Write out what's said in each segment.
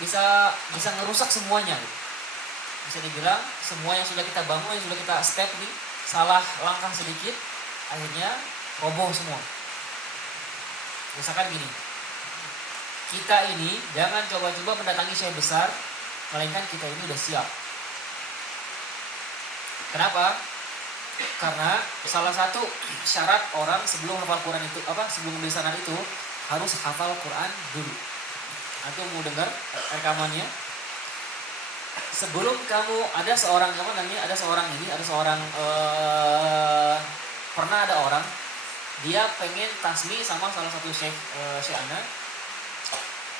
bisa ngerusak semuanya. Bisa dibilang semua yang sudah kita bangun, yang sudah kita step nih, salah langkah sedikit, akhirnya roboh semua. Misalkan gini, kita ini jangan coba-coba mendatangi syekh besar, melainkan kita ini udah siap. Kenapa? Karena salah satu syarat orang sebelum hafal Quran itu sebelum ambil sanad itu harus hafal Quran dulu. Antum mau dengar rekamannya? Sebelum kamu ada seorang pernah ada orang dia pengen tasmi sama salah satu syekh ana.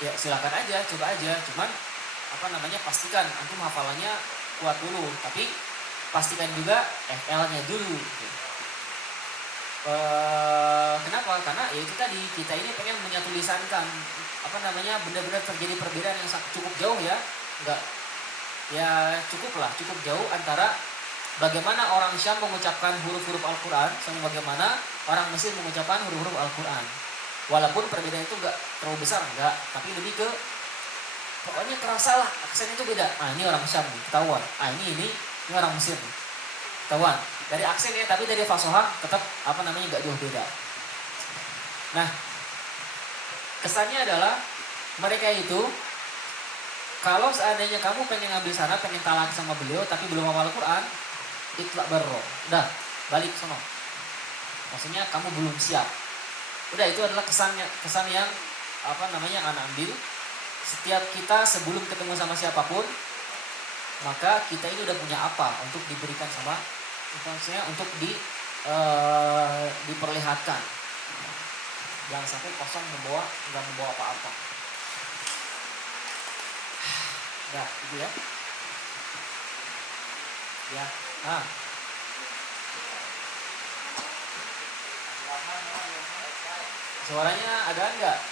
Ya silakan aja, coba aja. Cuman pastikan antum hafalannya kuat dulu, tapi pastikan juga FL-nya dulu. Kenapa? Karena ya itu tadi, kita ini pengen menyatulisankan benar-benar terjadi perbedaan yang cukup jauh ya. Cukup jauh antara bagaimana orang Syam mengucapkan huruf-huruf Al-Quran sama bagaimana orang Mesir mengucapkan huruf-huruf Al-Quran. Walaupun perbedaan itu enggak terlalu besar, tapi lebih ke pokoknya kerasa lah aksen itu beda. Ini orang Syam nih, ketahuan. Ini orang Mesir nih, ketahuan. Dari aksennya, tapi dari fasohah tetap enggak jauh beda. Nah, kesannya adalah mereka itu kalau seandainya kamu pengen ngambil sana, pengen talak sama beliau tapi belum hafal Al-Quran, itlaq barro. Udah, balik sono. Maksudnya kamu belum siap. Udah, itu adalah kesan yang anak ambil. Setiap kita sebelum ketemu sama siapapun, maka kita ini udah punya apa untuk diberikan untuk diperlihatkan. Jangan sampai kosong nggak membawa apa-apa. Nah, itu ya. Ya. Nah. Suaranya ada enggak?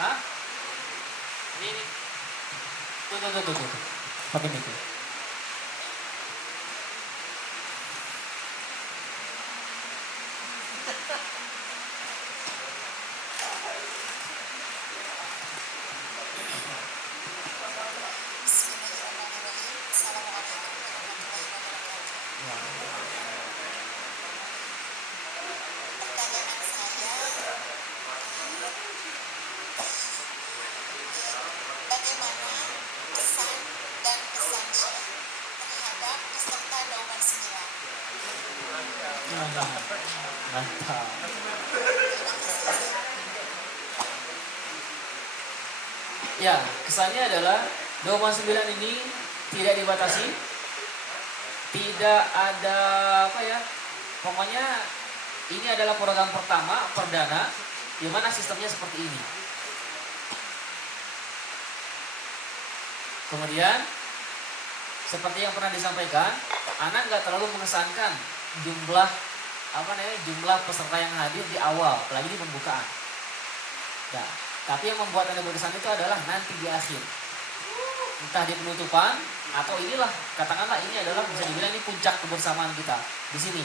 Hah? Ini. Tuh. Pakai itu. Mantap. Ya, kesannya adalah 2,9 ini tidak dibatasi, tidak ada pokoknya ini adalah program pertama, perdana, di mana sistemnya seperti ini. Kemudian, seperti yang pernah disampaikan, anak nggak terlalu mengesankan jumlah peserta yang hadir di awal, apalagi di pembukaan. Nah, tapi yang membuat anda berkesan itu adalah nanti di akhir, entah di penutupan atau inilah, katakanlah ini adalah bisa dibilang ini puncak kebersamaan kita di sini.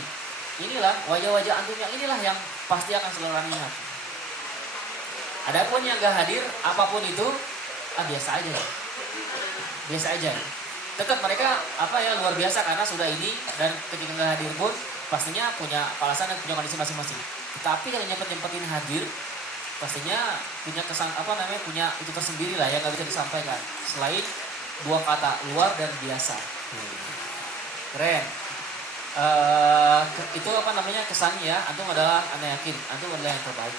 Inilah wajah-wajah antum yang inilah yang pasti akan selalu ingat. Adapun yang gak hadir, apapun itu, biasa aja. Tetap mereka luar biasa karena sudah ini, dan ketika gak hadir pun pastinya punya alasan dan punya kondisi masing-masing. Tapi kalau nyempetin hadir, pastinya punya kesan punya itu tersendiri lah yang nggak bisa disampaikan. Selain dua kata, luar dan biasa. Keren. Itu kesannya ya. Antum adalah, Anda yakin antum adalah yang terbaik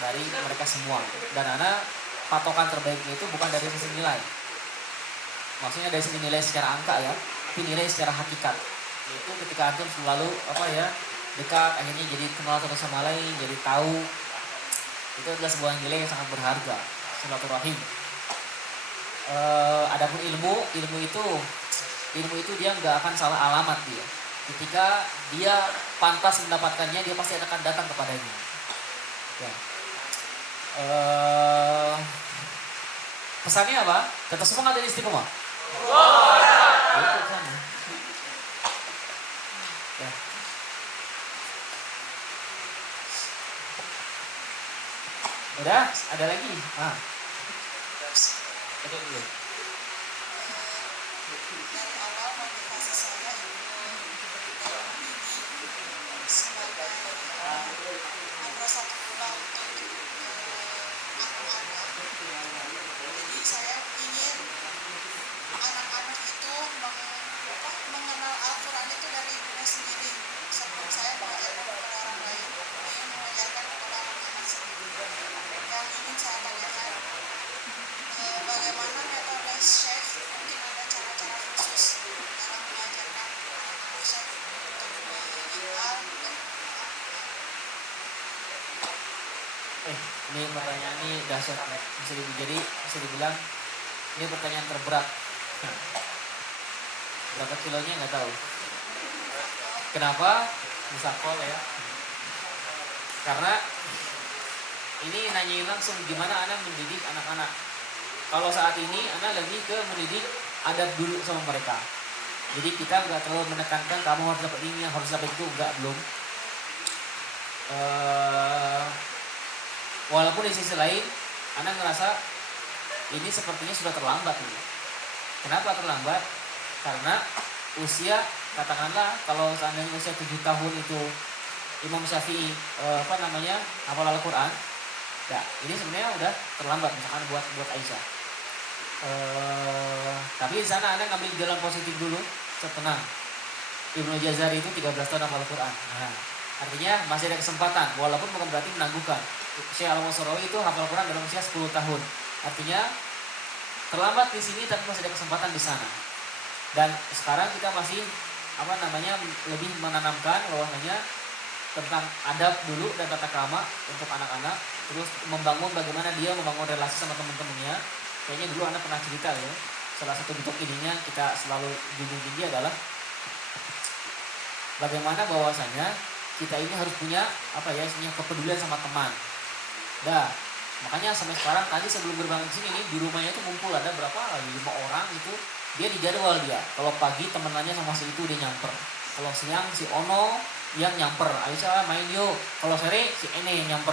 dari mereka semua. Dan Anda patokan terbaiknya itu bukan dari sisi nilai. Maksudnya dari sisi nilai secara angka ya, tapi nilai secara hakikat. Itu ketika antum selalu dekat, akhirnya jadi kenal satu sama lain, jadi tahu. Itu adalah sebuah nilai yang sangat berharga, silaturahim. Adapun ilmu itu dia nggak akan salah alamat dia. Ketika dia pantas mendapatkannya, dia pasti akan datang kepadanya. Ya. Pesannya apa? Tetap semangat dan istiqomah. Itu pesannya. Ya. Udah, ada lagi. Itu dulu. Dari awal motivasi saya sebagai satu gula untuk anak-anak. Jadi saya ingin anak-anak itu mengenal Al-Quran itu dari ibunya sendiri. Sebelum saya mengajarkan kepada orang lain, ingin mengajarkan kepada anak-anak sendiri. Yang ingin saya tanyakan, bagaimana metode Syekh, mungkin ada cara-cara khusus dalam mengajarkan Syekh untuk mengenal Ini pertanyaan ini dahsyat, bisa dibilang ini pertanyaan terberat. Berapa kilonya nggak tahu. Kenapa bisa call ya? Karena ini nanyain langsung gimana Anda mendidik anak-anak. Kalau saat ini Anda lebih ke mendidik adab dulu sama mereka. Jadi kita nggak terlalu menekankan kamu harus dapat ini, harus dapat itu, nggak, belum. Walaupun di sisi lain Anda ngerasa ini sepertinya sudah terlambat nih. Kenapa terlambat? Karena usia, katakanlah kalau seandainya usia 7 tahun itu Imam Syafi'i hafal Al-Quran, ya ini sebenarnya udah terlambat misalkan buat Aisyah. Tapi di sana Anda ngambil jalan positif dulu, tenang. Ibnu Jazari itu 13 tahun hafal Al-Quran. Nah, artinya masih ada kesempatan, walaupun bukan berarti menangguhkan. Syekh Al-Wasarawi itu hafal Quran dalam usia 10 tahun. Artinya terlambat di sini tapi masih ada kesempatan di sana. Dan sekarang kita masih lebih menanamkan bahwasanya tentang adab dulu dan tata krama untuk anak-anak, terus membangun bagaimana dia membangun relasi sama teman-temannya. Kayaknya dulu Anda pernah cerita ya, salah satu bentuk ininya kita selalu junjung tinggi adalah bagaimana bahwasanya kita ini harus punya kepedulian sama teman. Dah, makanya sampai sekarang tadi sebelum berbangun sini nih, di rumahnya itu ngumpul ada berapa? 5 orang itu. Dia dijadwal dia. Kalau pagi temenannya sama si itu dia nyamper. Kalau siang si Ono yang nyamper. Aisyah main yuk. Kalau sore si Ene yang nyamper.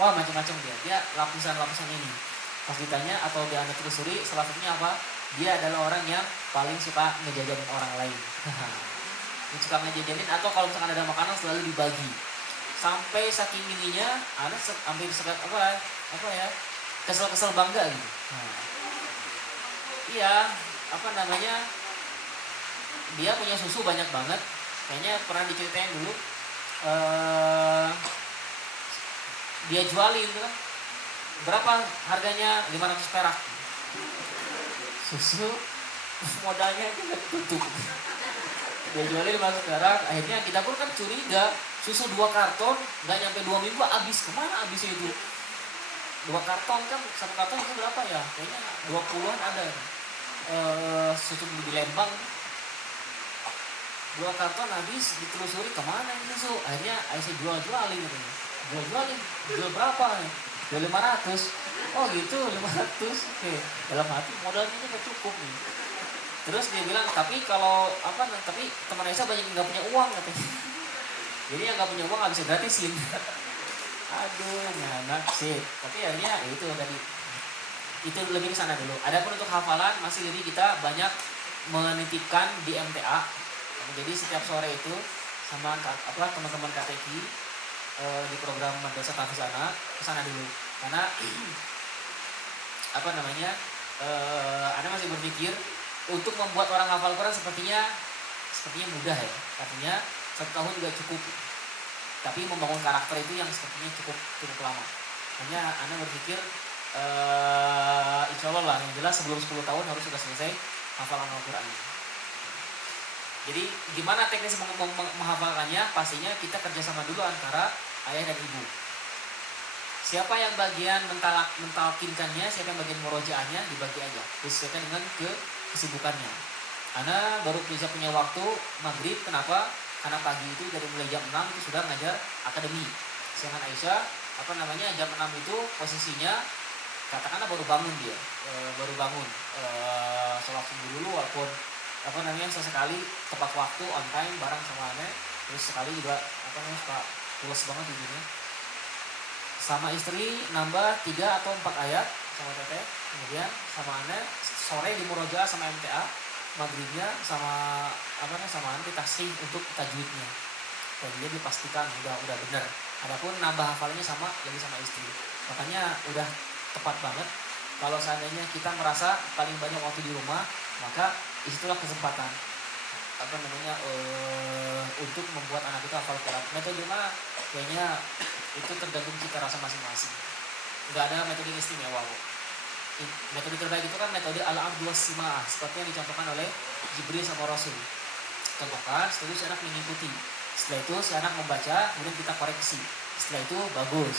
Wah, macam-macam dia. Dia lapisan-lapisan ini. Pas ditanya atau dia Anda telusuri, salah satunya apa? Dia adalah orang yang paling suka ngejajanin orang lain. Dia suka ngejajanin, atau kalau misalkan ada makanan selalu dibagi. Sampai saking ininya Anda hampir kesel-kesel bangga gitu. Iya, dia punya susu banyak banget. Kayaknya pernah diceritain dulu. Dia jualin tuh kan. Berapa harganya? 500 perak. Susu modalnya aja nggak tutup. Dia jualin 500 perak. Akhirnya kita pun kan curiga. Susu 2 karton nggak nyampe 2 minggu habis. Kemana habisnya itu? 2 karton kan, 1 karton itu berapa ya? Kayaknya 20-an ada. Susu di Lembang 2 karton habis, ditelusuri kemana ini susu. Akhirnya Aisyah jualin katanya. Jual berapa nih? Jual 500. Oh gitu, 500. Oke. Dalam hati modalnya nggak cukup nih. Terus dia bilang, tapi teman Aisyah banyak yang nggak punya uang katanya. Jadi yang nggak punya uang nggak bisa gratisin. Aduh, anak sih. Tapi akhirnya itu tadi. Itu lebih ke sana dulu. Adapun untuk hafalan masih lebih kita banyak menitipkan di MTA. Jadi setiap sore itu sama teman-teman KTQ di program Madrasah Tahfiz Anak ke sana dulu. Karena Anda masih berpikir untuk membuat orang hafal Quran sepertinya mudah ya. Artinya 1 tahun juga cukup. Tapi membangun karakter itu yang sepertinya cukup lama. Hanya Anda berpikir insya Allah lah, yang jelas sebelum 10 tahun harus sudah selesai hafalan Al-Quran. Jadi gimana teknis menghafalkannya? Pastinya kita kerjasama dulu antara ayah dan ibu. Siapa yang bagian mentalkinkannya, siapa yang bagian murojaahnya, dibagi aja, disesuaikan dengan kesibukannya. Ana baru bisa punya waktu maghrib, kenapa? Karena pagi itu dari mulai jam 6 itu sudah ngajar akademi. Sedangkan Aisyah jam 6 itu posisinya katakanlah baru bangun dia, sholat subuh dulu, walaupun sesekali tepat waktu, on time bareng sama aneh, terus sekali juga suka pulas banget tidurnya. sama istri nambah 3 atau 4 ayat sama teteh, kemudian sama aneh sore di murojaah sama MTA, maghribnya sama sama nanti tasih untuk tajwidnya. Dan dia dipastikan udah benar. Adapun nambah hafalannya sama jadi sama istri. Makanya udah tepat banget kalau seandainya kita merasa paling banyak waktu di rumah, maka disitulah kesempatan untuk membuat anak kita hafal Quran. Metode mah kayaknya itu tergantung cita rasa masing-masing. Nggak ada metode yang istimewa. Metode terbaik itu kan metode al-abd was-sima'ah, seperti yang dicontohkan oleh Jibril sama Rasul. Contohkan, setelah itu si anak mengikuti. Setelah itu si anak membaca, kemudian kita koreksi. Setelah itu bagus,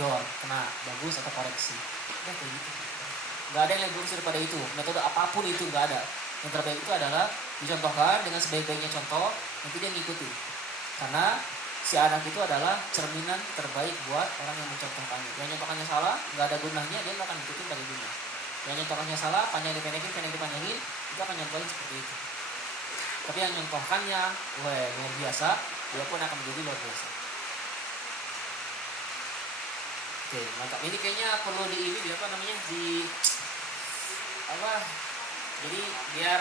dor, kena, bagus atau koreksi. Udah kayak gitu. Nggak ada yang lebih bagus daripada itu. Metode apapun itu nggak ada. Yang terbaik itu adalah dicontohkan dengan sebaik-baiknya contoh, nanti dia ngikuti. Karena si anak itu adalah cerminan terbaik buat orang yang mencontohkannya. Yang nyontohkannya salah, nggak ada gunanya, dia nggak akan ikutin pada dunia. Yang nyontohkannya salah, panjang dipendekin, pendek dipanjangin, itu akan nyontohin seperti itu. Tapi yang nyontohkannya, luar biasa, dia pun akan menjadi luar biasa. Oke, mantap. Ini kayaknya perlu jadi biar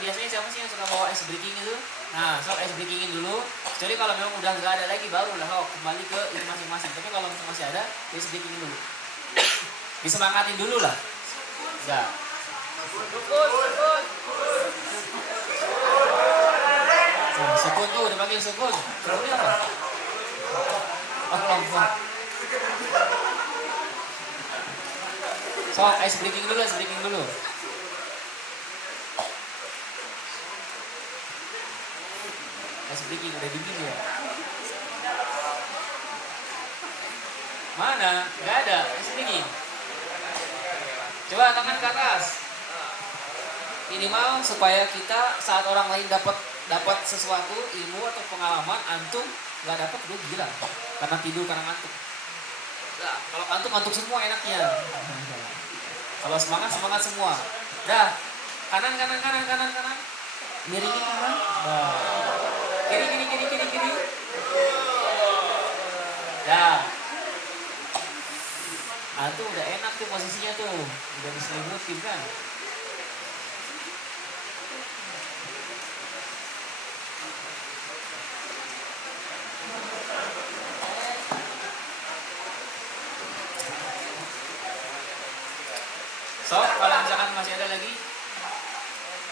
biasanya siapa sih yang suka bawa ice breaking itu? Nah, ice breakingin dulu. Kecuali kalau memang udah nggak ada lagi, baru lah kembali ke itu masing-masing. Tapi kalau masih ada, ice breakingin dulu. Disemangatin dulu lah. Enggak. Sukun tuh, dipanggil sukun. Sukunnya apa? Kelompok. Ice breaking dulu. Ice breaking udah dingin ya. Mana? Gak ada ice breaking. Coba tangan ke atas. Minimal supaya kita saat orang lain dapat sesuatu ilmu atau pengalaman, antum nggak dapat, lu gila karena tidur, karena ngantuk. Nah, kalau ngantuk semua enaknya. Kalau semangat semua. Dah, kanan. Miringin kanan. Nah. Kiri. Dah. Antum udah enak tuh posisinya tuh, udah diselimutin kan. Kalau misalkan masih ada lagi,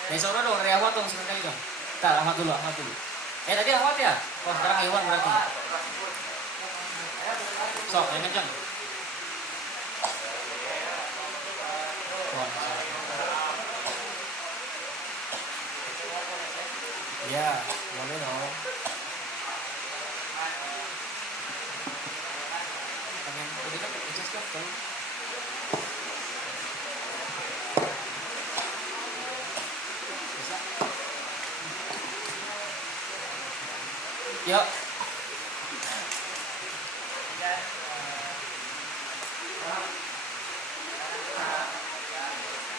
dari sana dong, dari Ahwat dong sebenarnya dong. Ahwat dulu. Tadi Ahwat ya? Oh, sekarang Iwan berarti. Yang kencang. Ya, boleh dong. Pengen udah kan adjust kan? Yuk.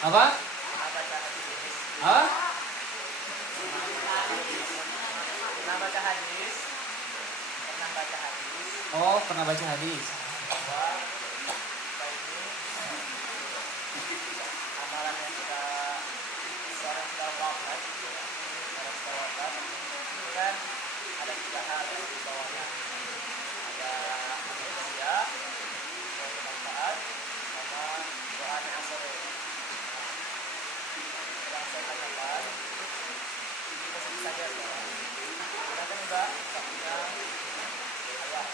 Apa? Pernah baca hadis. Amalan yang kita seorang sudah wafat, kan ada 3 hal yang di bawahnya. Ada manusia, bermanfaat, sama doa yang sore. Yang saya tanyakan, ini posisi saja sekarang. Kita kan juga tak punya ayah.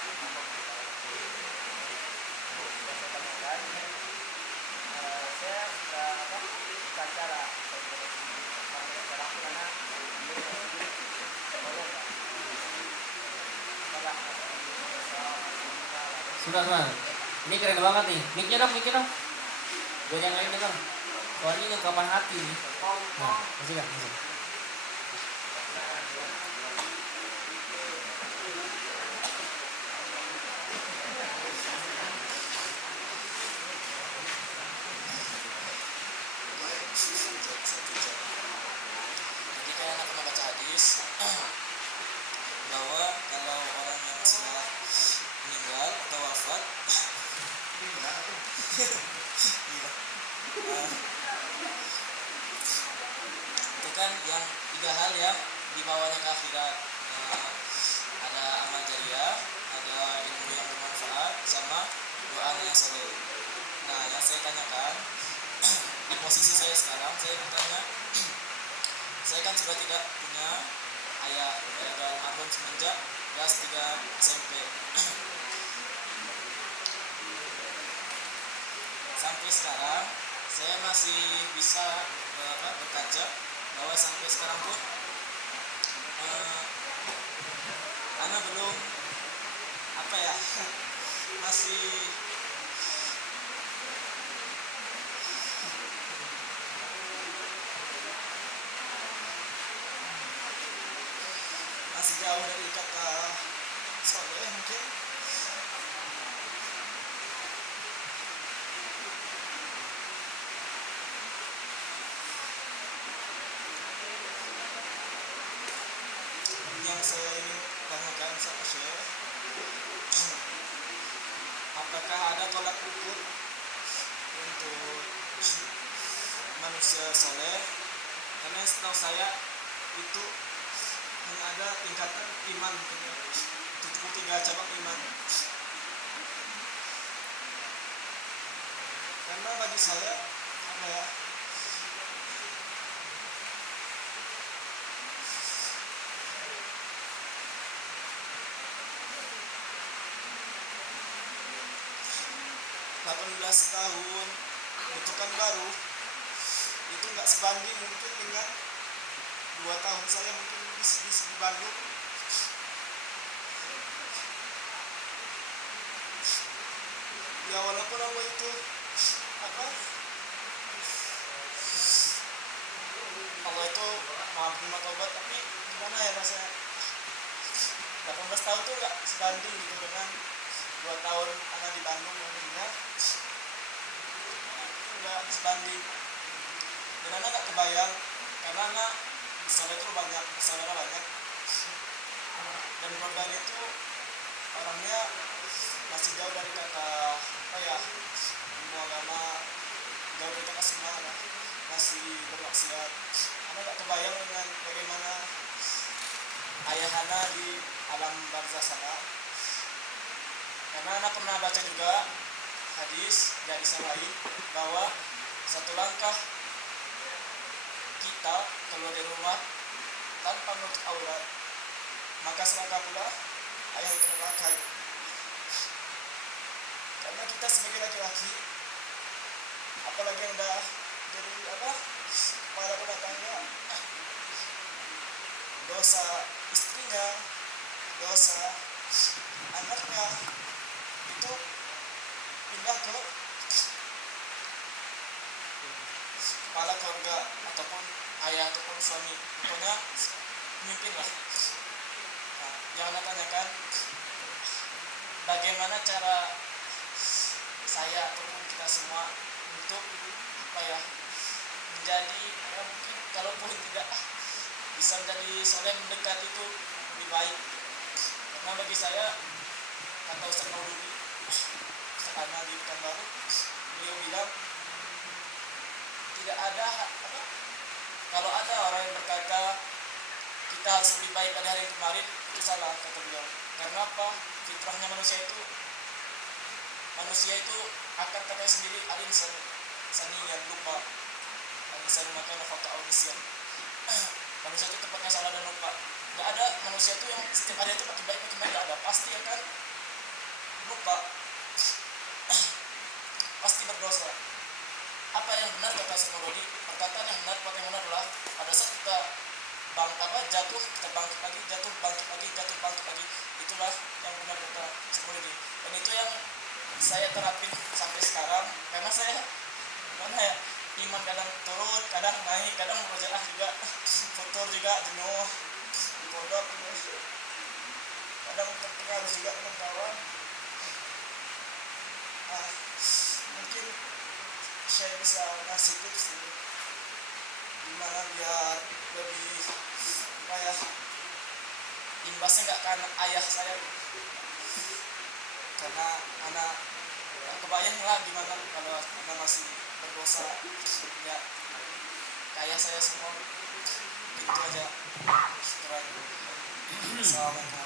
Saya sudah cara sekarang karena sudah. Ini keren banget nih. Mic-nya dong. Biar yang lain dengar. Soalnya ini rekaman hati nih. Nah, masih. Bahwa kalau orang yang sudah dibawanya ke akhirat. Nah, ada amal jariah, ada ilmu yang bermanfaat, sama doa yang soleh. Nah, yang saya tanyakan di posisi saya sekarang, saya bertanya, saya kan sudah tidak punya ayah dan almarhum semenjak kelas 3 SMP. Sampai sekarang saya masih bisa berkaca bahwa sampai sekarang pun anak belum masih jauh dari kata soleh mungkin. Yang saya ingin tanyakan sama Syekh, apakah ada tolak ukur untuk manusia soleh? Karena setahu saya itu hanya ada tingkatan iman, 73 cabang iman. Karena bagi saya apa ya, tahun itu kan baru, itu nggak sebanding mungkin dengan 2 tahun saya mungkin di Bandung. Ya walaupun Allah itu Allah itu maha penerima taubat, tapi gimana ya rasanya 18 tahun tuh nggak sebanding gitu dengan 2 tahun anak di Bandung yang punya nggak sebanding. Dan anak nggak kebayang karena anak bersaudara banyak, dan keluarganya itu orangnya masih jauh dari kata ilmu agama, jauh dari kata sunnah, masih bermaksiat. Anak nggak kebayang dengan bagaimana ayah anak di alam barzah sana. Karena anak pernah baca juga hadis dari lain bahwa satu langkah kita keluar dari rumah tanpa menutup aurat, maka selangkah pula ayah itu memakai. Karena kita sebagai laki-laki, apalagi yang udah jadi kepala rumah tangga, dosa istrinya, dosa anaknya itu pindah ke kepala keluarga ataupun ayah ataupun suami, pokoknya pemimpin lah. Nah, yang Anda tanyakan, bagaimana cara saya ataupun kita semua untuk menjadi mungkin kalaupun tidak bisa menjadi soleh mendekat itu lebih baik. Karena bagi saya, kata Ustaz Maududi karena di Pekanbaru, beliau bilang tidak ada kalau ada orang yang berkata kita harus lebih baik dari hari yang kemarin, itu salah, kata beliau. Karena apa? Fitrahnya manusia itu akan katanya sendiri, al-insan saniyan, lupa, al-insan makanya fakta al-nisyan. Manusia itu tempatnya salah dan lupa. Gak ada manusia itu yang setiap hari itu makin baik makin baik, gak ada, pasti akan lupa, pasti berdosa. Apa yang benar kata Semurodi? Perkataan yang benar, yang benar adalah pada saat kita jatuh, kita bangkit lagi, jatuh, bangkit lagi, jatuh, bangkit lagi. Itulah yang benar kata Semurodi. Dan itu yang saya terapin sampai sekarang. Karena saya iman kadang turun, kadang naik, kadang murojaah juga, futur juga, jenuh di pondok, kadang terpengaruh juga dengan kawan. Mungkin saya bisa ngasih tips gimana biar lebih imbasnya nggak ke anak ayah saya, karena anak kebayang lah gimana kalau anak masih berdosa ya kayak saya semua. itu aja setelah itu. Assalamualaikum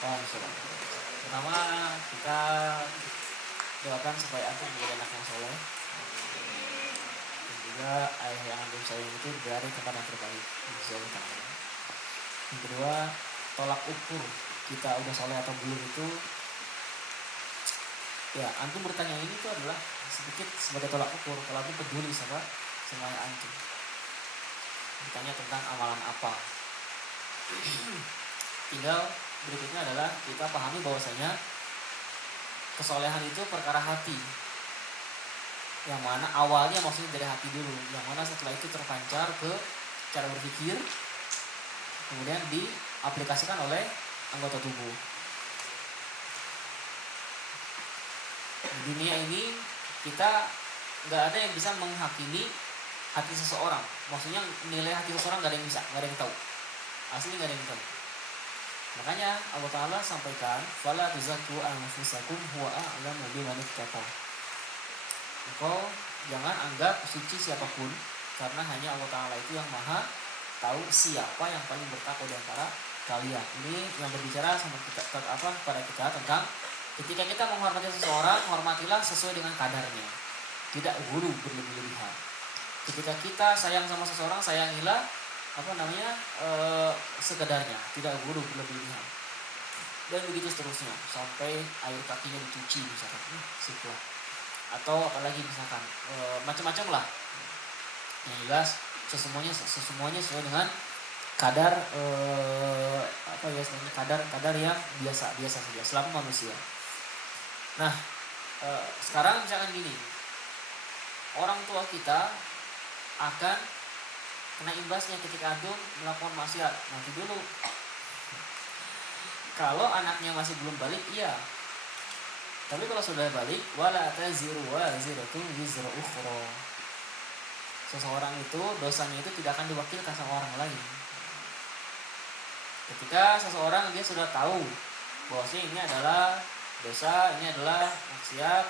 warahmatullahi Pertama kita doakan supaya antum menjadi anak yang soleh dan juga ayah yang antum sayang itu berada di tempat yang terbaik. Yang kedua, tolak ukur kita udah soleh atau belum itu, ya antum bertanya ini tuh adalah sedikit sebagai tolak ukur kalau antum peduli sama semuanya antum. Bertanya tentang amalan apa. Tinggal berikutnya adalah kita pahami bahwasanya kesolehan itu perkara hati. Yang mana awalnya maksudnya dari hati dulu, yang mana setelah itu terpancar ke cara berpikir, kemudian diaplikasikan oleh anggota tubuh. Di dunia ini kita nggak ada yang bisa menghakimi hati seseorang. Maksudnya nilai hati seseorang nggak ada yang bisa, nggak ada yang tahu. Asli nggak ada yang tahu. Makanya Allah Ta'ala sampaikan, "Fala tuzakku anfusakum huwa a'lamu biman ittaqa." Engkau jangan anggap suci siapapun, karena hanya Allah Ta'ala itu yang maha tahu siapa yang paling bertakwa di antara kalian. Ini yang berbicara sama kita pada kita tentang ketika kita menghormati seseorang, hormatilah sesuai dengan kadarnya, tidak gulu berlebih-lebihan. Ketika kita sayang sama seseorang, sayangilah sekedarnya, tidak gulu berlebih-lebihan. Dan begitu seterusnya sampai air kakinya dicuci misalkan, setelah atau apalagi misalkan macam-macam lah. Yang jelas sesemuanya sesuai dengan kadar kadar yang biasa saja selama manusia. Nah, sekarang misalkan gini, orang tua kita akan kena imbasnya ketika antum melakukan maksiat. Nanti dulu, kalau anaknya masih belum balik, iya. Tapi kalau sudah balik, wala taziru waziratun wizra ukhra. Seseorang itu dosanya itu tidak akan diwakilkan sama orang lain. Ketika seseorang dia sudah tahu bahwasanya ini adalah dosa, ini adalah maksiat,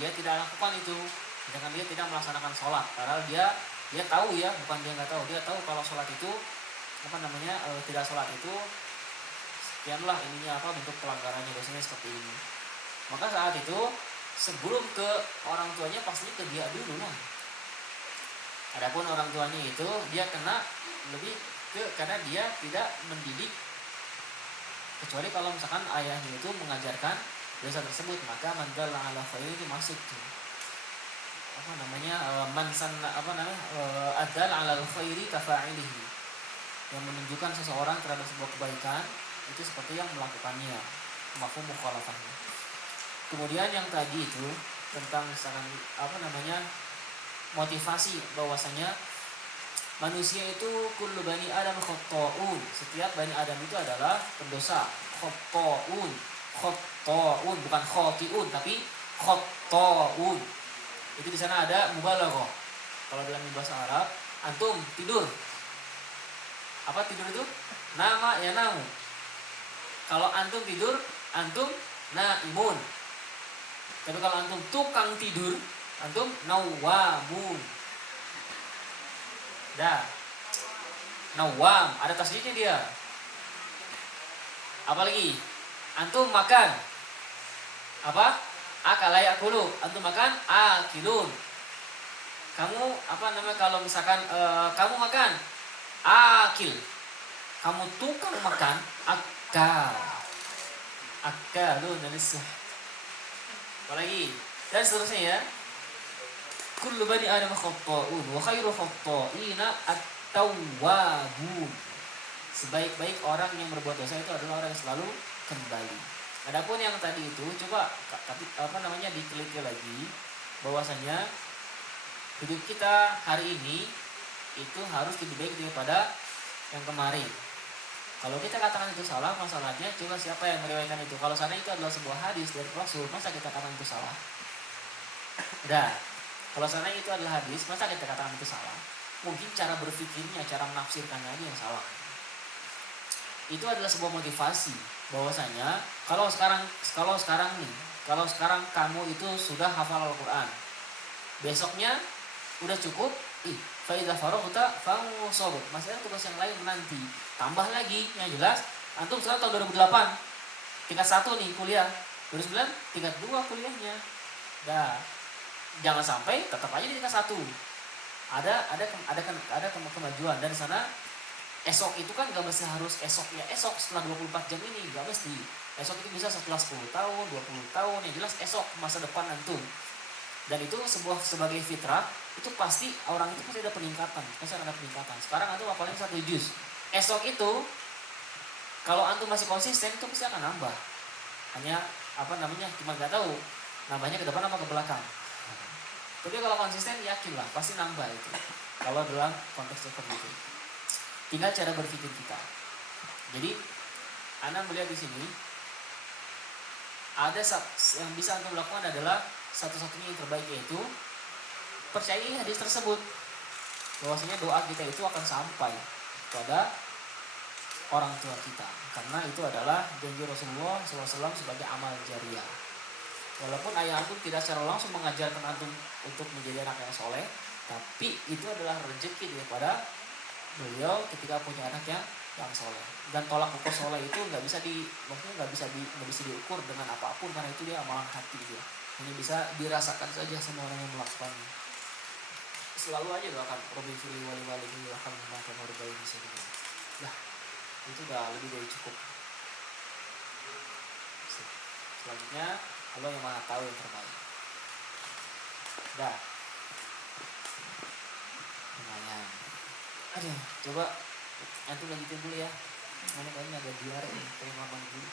dia tidak lakukan itu. Misalkan dia tidak melaksanakan sholat, padahal dia tahu ya, bukan dia nggak tahu, dia tahu kalau sholat itu tidak sholat itu sekianlah bentuk pelanggarannya, dosanya seperti ini. Maka saat itu sebelum ke orang tuanya pastinya ke dia dulu lah. Adapun orang tuanya itu dia kena lebih karena dia tidak mendidik, kecuali kalau misalkan ayahnya itu mengajarkan dosa tersebut, maka man dalla ala khairin itu masuk tuh. Adal ala khairi kafa'ilihi, yang menunjukkan seseorang terhadap sebuah kebaikan itu seperti yang melakukannya, mafhum mukhalafahnya. Kemudian yang tadi itu tentang misalkan motivasi bahwasanya manusia itu kullu bani adam khata'un, setiap bani adam itu adalah pendosa. Khata'un bukan khati'un tapi khata'un. Itu di sana ada mubalaghah. Kalau dalam bahasa Arab, antum tidur. Apa tidur itu? Nama ya namu. Kalau antum tidur, antum naimun. Tapi kalau antum tukang tidur, antum nawamun. Nawam, ada tasdidnya dia. Apalagi antum makan. Apa? Akala yakulu, antum makan akilun. Kamu kalau misalkan kamu makan akil. Kamu tukang makan akalun nalisuh. Apalagi dan seterusnya ya. Kullu bani adam khata'un wa khairu khata'ina at-tawwabun. Sebaik-baik orang yang berbuat dosa itu adalah orang yang selalu kembali. Adapun yang tadi itu coba diteliti lagi bahwasanya hidup kita hari ini itu harus lebih baik daripada yang kemarin. Kalau kita katakan itu salah, masalahnya coba siapa yang meriwayatkan itu? Kalau sana itu adalah sebuah hadis dari Rasul, masa kita katakan itu salah? Kalau sana itu adalah hadis, masa kita katakan itu salah? Mungkin cara berpikirnya, cara menafsirkannya aja yang salah. Itu adalah sebuah motivasi bahwasanya kalau sekarang kamu itu sudah hafal Al-Quran, besoknya udah cukup fa idza faraghta fansab. Masih ada tugas yang lain nanti. Tambah lagi yang jelas, antum sekarang tahun 2008, tingkat 1 nih kuliah. 2009 tingkat 2 kuliahnya. Dah. Jangan sampai tetap aja di tingkat 1. Ada kemajuan dan sana esok itu kan gak mesti harus esok setelah 24 jam ini, gak mesti. Esok itu bisa setelah 10 tahun, 20 tahun, yang jelas esok masa depan antum. Dan itu sebagai fitrah, itu pasti orang itu pasti ada peningkatan, Sekarang antum apalagi 1 juz. Esok itu kalau antum masih konsisten itu pasti akan nambah. Hanya cuma gak tahu nambahnya ke depan apa ke belakang. Tapi kalau konsisten yakinlah pasti nambah itu. Kalau dalam konteks seperti itu. Tinggal cara berpikir kita. Jadi, Anda melihat di sini ada yang bisa Anda lakukan adalah satu-satunya yang terbaik, yaitu percayai hadis tersebut. Bahwasanya doa kita itu akan sampai kepada orang tua kita, karena itu adalah janji Rasulullah SAW sebagai amal jariah. Walaupun ayah antum tidak secara langsung mengajarkan antum untuk menjadi anak yang soleh, tapi itu adalah rezeki daripada beliau ketika punya anak yang soleh. Dan tolak ukur soleh itu nggak bisa diukur dengan apapun, karena itu dia amalan hati dia. Hanya bisa dirasakan saja semua orang yang melakukannya. Selalu aja doakan Robbi fili wali wali warhamhuma kama rabbayani shaghira. Nah, itu udah lebih dari cukup. Selanjutnya Allah yang Maha Tahu yang terbaik. Dah. Lumayan. Aduh, coba antum lanjutin dulu ya. Mana kayaknya ada diare nih, pengen ngomong dulu.